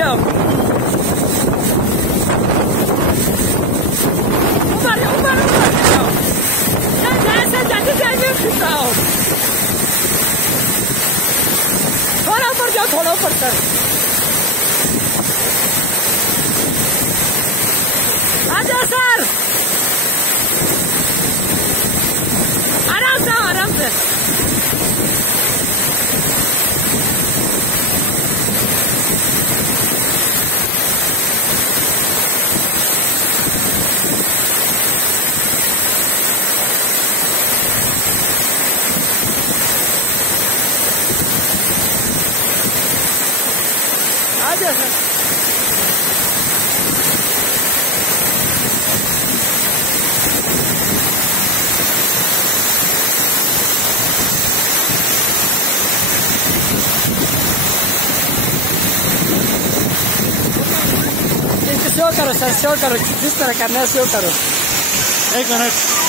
जाओ, ऊपर ऊपर ऊपर जाओ, जैसे जल्दी जाइए खिंचाओ, थोड़ा ऊपर जाओ, थोड़ा ऊपर कर, आ जाओ सर, आराम से आराम से। आ जाओ सर, शो करो सर, शो करो, जिस तरह करना है शो करो। 1 मिनट।